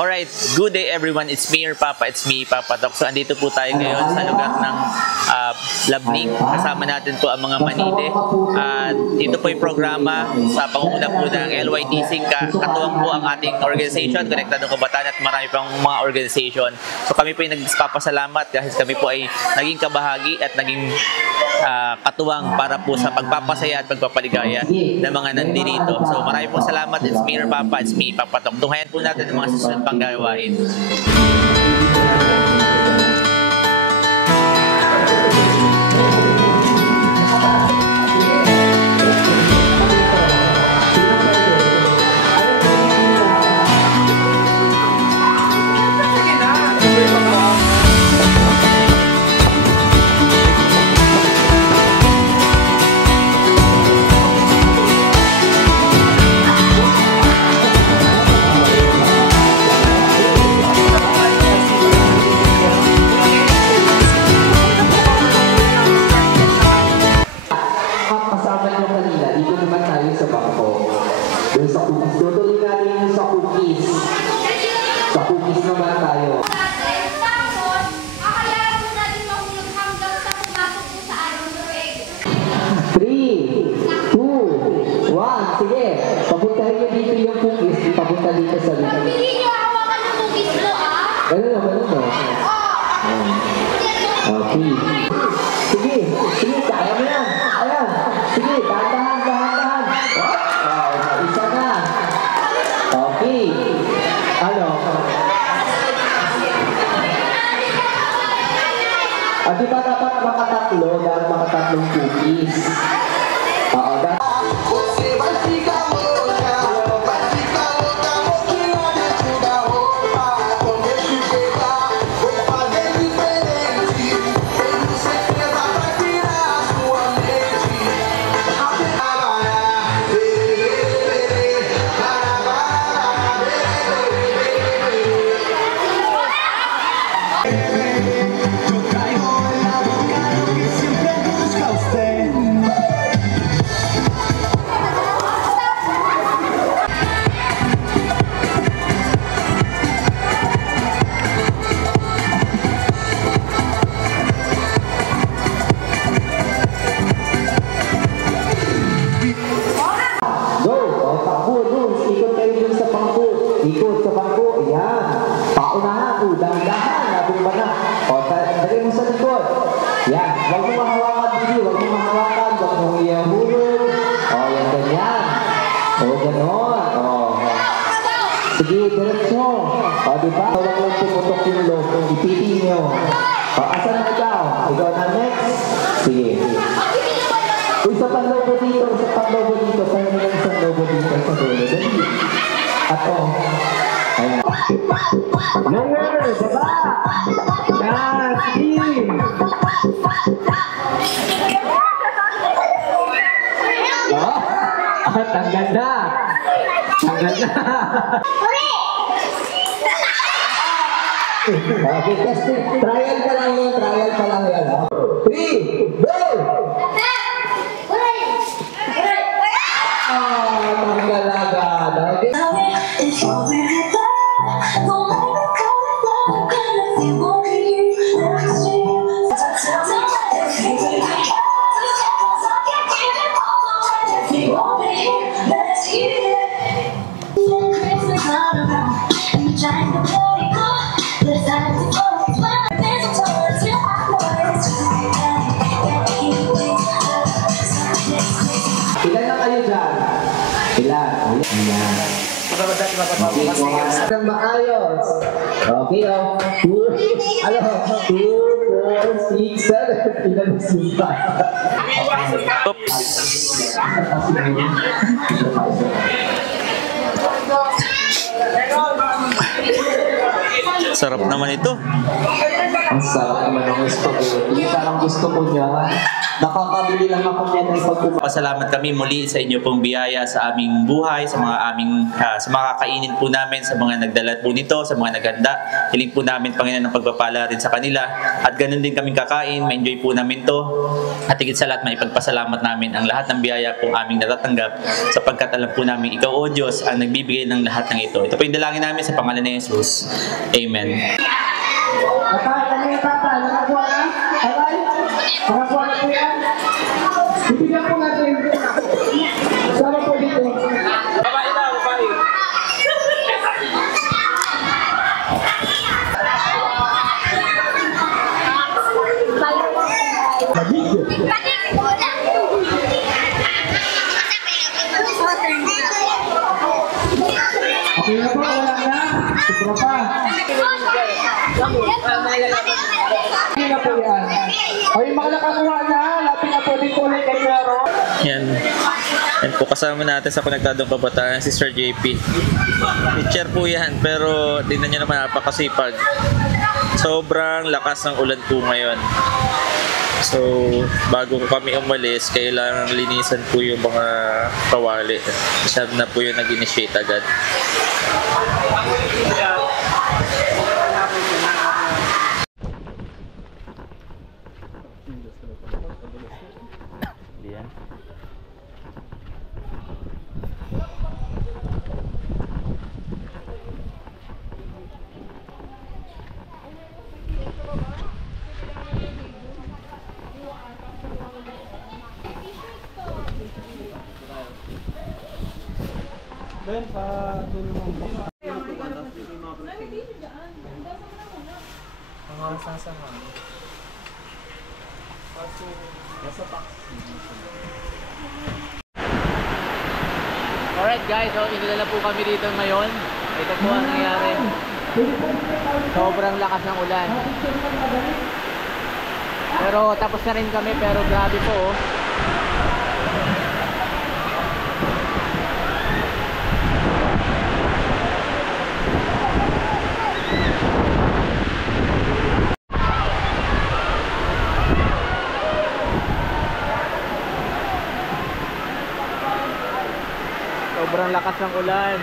Alright, good day everyone. It's me, your Papa. It's me, Papa Tok. So, andito po tayo ngayon sa lugar ng Labning. Kasama natin po ang mga Manide. At ito po yung programa sa pangunguna po ng LYTC. Katuwang po ang ating organization, Konektadong Kabataan, at marami pang mga organization. So, kami po yung nagpapasalamat dahil kami po ay naging kabahagi at naging katuwang para po sa pagpapasaya at pagpapaligaya ng mga nandito. So, marami pong salamat. It's me, your Papa. It's me, Papa Tok. Tunghayan po natin ang mga susunod pang gawain. Sige, papuntahin niyo dito yung cookies. Papunta dito sa dito. Piliin niyo hawakan yung cookies mo, ah? Ganun na. Okay. Sige, kaya mo yan. Ayan. Sige, dahan-dahan. Isa na. Okay. Ano? Di ba dapat makatatlo dahil makatatlong cookies? Oo, ikot sa bangko, ayan. Paunahan po, dahan-dahan, nabing ba na. O, dali mo sa likod. Yan, huwag mo mahawakan, Bibi, huwag mo mahawakan, huwag mo iyahulog. O, yan, ganyan. O, gano'n. O, sige, diretso. O, diba? Huwag lang pumutok yung logo, ipili nyo. O, asan na ikaw? Ikaw na next? Sige. Isang logo dito, sa'yo nila isang logo dito sa dulo. Dali. Ako. Ayan. Lower, baba. Yan, sige. Oh, tanggal na. Okay, testing. Trial pa lang yan. 3, go! Tanggal agad. Okay. Ilan na kayo dyan? Ilan? Ayan. Okay, maayos. Okay, o. 2, 4, 6, 7. Ilan na sipa? Oops. Sarap naman ito. Ang sarap naman ng spaghetti. Parang gusto ko niya. Nakakabili lang ako niyan ay pagkumain. Pasalamat kami muli sa inyo pong biyaya sa aming buhay, sa mga kakainin po namin, sa mga nagdala po nito, sa mga naghanda. Hiling po namin, Panginoon, ng pagpapala rin sa kanila. At ganun din kaming kakain, ma-enjoy po namin to. At higit sa lahat, maipagpasalamat namin ang lahat ng biyaya po aming natatanggap sapagkat alam po namin, Ikaw, O Diyos, ang nagbibigay ng lahat ng ito. Ito po yung dalangin namin sa pangalan ni Jesus. Amen. Ibigyan po natin. Sama po dito. Babae na, babae. Okay na po, wala na. Siguro pa. Hindi na po yan. O yung mga nakakuha na, lapit na po din po ulit kay Mero. Yan. Yan po, kasama natin sa Konektadong Kabataan, si Sir JP. Teacher po yan, pero tingnan nyo naman, napakasipag. Sobrang lakas ng ulan po ngayon. So, bago kami umalis, kailangan linisan po yung mga kawali. Siya na po yung nag-initiate agad. Yan. Ben, sa dulo ng ang sasama. Kaso, nasa taxi. Alright guys, so inilala po kami dito ngayon. Ito po ang nangyari. Sobrang lakas ng ulan. Pero tapos na rin kami, pero grabe po oh. Sobrang lakas ng ulan.